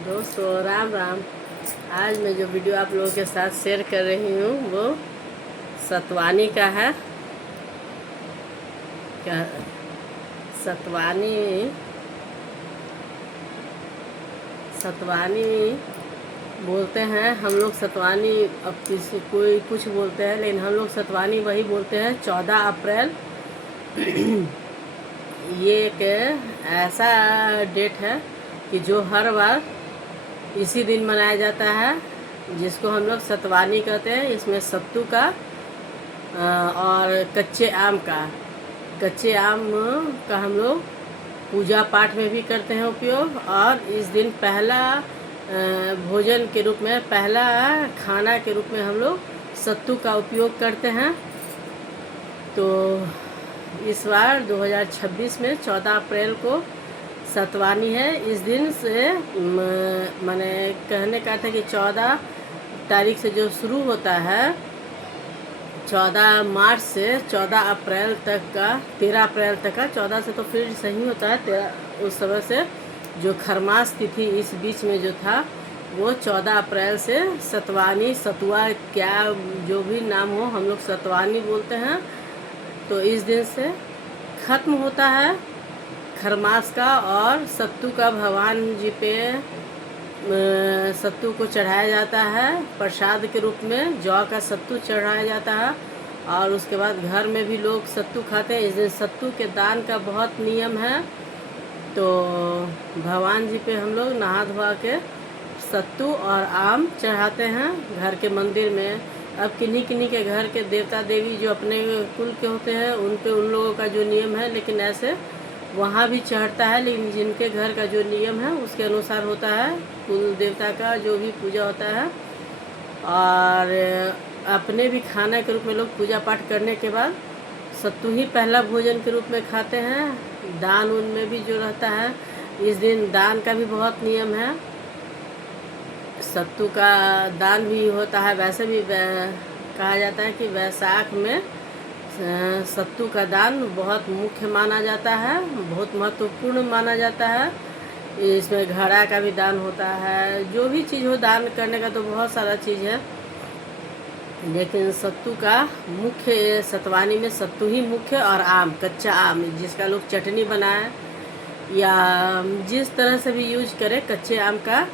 दोस्तों राम राम। आज मैं जो वीडियो आप लोगों के साथ शेयर कर रही हूँ वो सतवानी का है। क्या सतवानी सतवानी बोलते हैं हम लोग। सतवानी अब किसी कोई कुछ बोलते हैं, लेकिन हम लोग सतवानी वही बोलते हैं। 14 अप्रैल ये एक ऐसा डेट है कि जो हर बार इसी दिन मनाया जाता है, जिसको हम लोग सतवानी कहते हैं। इसमें सत्तू का और कच्चे आम का हम लोग पूजा पाठ में भी करते हैं उपयोग। और इस दिन पहला भोजन के रूप में, पहला खाना के रूप में हम लोग सत्तू का उपयोग करते हैं। तो इस बार 2026 में 14 अप्रैल को सतवानी है। इस दिन से मैंने कहने का था कि 14 तारीख से जो शुरू होता है, 14 मार्च से 14 अप्रैल तक का, 13 अप्रैल तक का, 14 से तो फिर सही होता है 13। उस समय से जो खरमास तिथि इस बीच में जो था वो 14 अप्रैल से सतवानी, सतुआ, क्या जो भी नाम हो, हम लोग सतवानी बोलते हैं। तो इस दिन से ख़त्म होता है खरमास का। और सत्तू का भगवान जी पे सत्तू को चढ़ाया जाता है प्रसाद के रूप में। जौ का सत्तू चढ़ाया जाता है और उसके बाद घर में भी लोग सत्तू खाते हैं। इस दिन सत्तू के दान का बहुत नियम है। तो भगवान जी पे हम लोग नहा धोवा के सत्तू और आम चढ़ाते हैं घर के मंदिर में। अब किन्हीं किन्हीं के घर के देवता देवी जो अपने कुल के होते हैं उन पे उन लोगों का जो नियम है, लेकिन ऐसे वहाँ भी चढ़ता है। लेकिन जिनके घर का जो नियम है उसके अनुसार होता है कुल देवता का जो भी पूजा होता है। और अपने भी खाना के रूप में लोग पूजा पाठ करने के बाद सत्तू ही पहला भोजन के रूप में खाते हैं। दान उनमें भी जो रहता है, इस दिन दान का भी बहुत नियम है। सत्तू का दान भी होता है। वैसे भी कहा जाता है कि वैशाख में सत्तू का दान बहुत मुख्य माना जाता है, बहुत महत्वपूर्ण माना जाता है। इसमें घड़ा का भी दान होता है। जो भी चीज़ हो दान करने का तो बहुत सारा चीज़ है, लेकिन सत्तू का मुख्य, सतवानी में सत्तू ही मुख्य। और आम, कच्चा आम जिसका लोग चटनी बनाए या जिस तरह से भी यूज करें, कच्चे आम का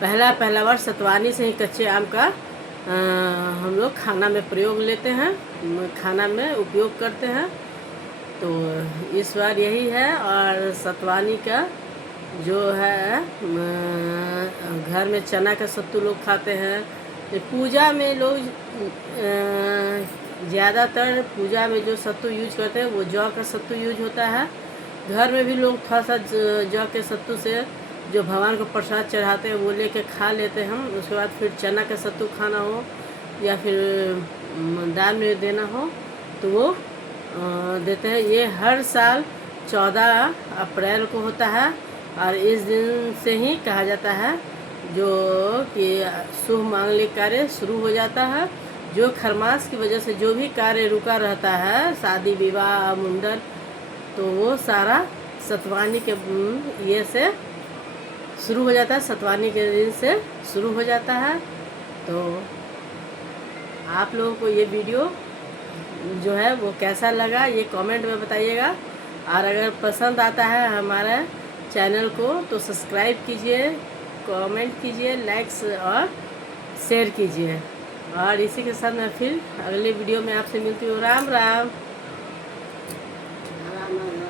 पहला बार सतवानी से ही कच्चे आम का हम लोग खाना में प्रयोग लेते हैं, खाना में उपयोग करते हैं। तो इस बार यही है। और सतवानी का जो है घर में चना का सत्तू लोग खाते हैं। पूजा में लोग ज़्यादातर पूजा में जो सत्तू यूज करते हैं वो जौ का सत्तू यूज होता है। घर में भी लोग थोड़ा सा जौ के सत्तू से जो भगवान को प्रसाद चढ़ाते हैं वो लेके खा लेते हैं हम। उसके बाद फिर चना का सत्तू खाना हो या फिर दान में देना हो तो वो देते हैं। ये हर साल 14 अप्रैल को होता है और इस दिन से ही कहा जाता है जो कि शुभ मांगलिक कार्य शुरू हो जाता है। जो खरमास की वजह से जो भी कार्य रुका रहता है, शादी विवाह मुंडन, तो वो सारा सतवानी के ये से शुरू हो जाता है, सतवानी के दिन से शुरू हो जाता है। तो आप लोगों को ये वीडियो जो है वो कैसा लगा ये कमेंट में बताइएगा। और अगर पसंद आता है हमारा चैनल को तो सब्सक्राइब कीजिए, कमेंट कीजिए, लाइक्स और शेयर कीजिए। और इसी के साथ मैं फिर अगले वीडियो में आपसे मिलती हूँ। राम राम।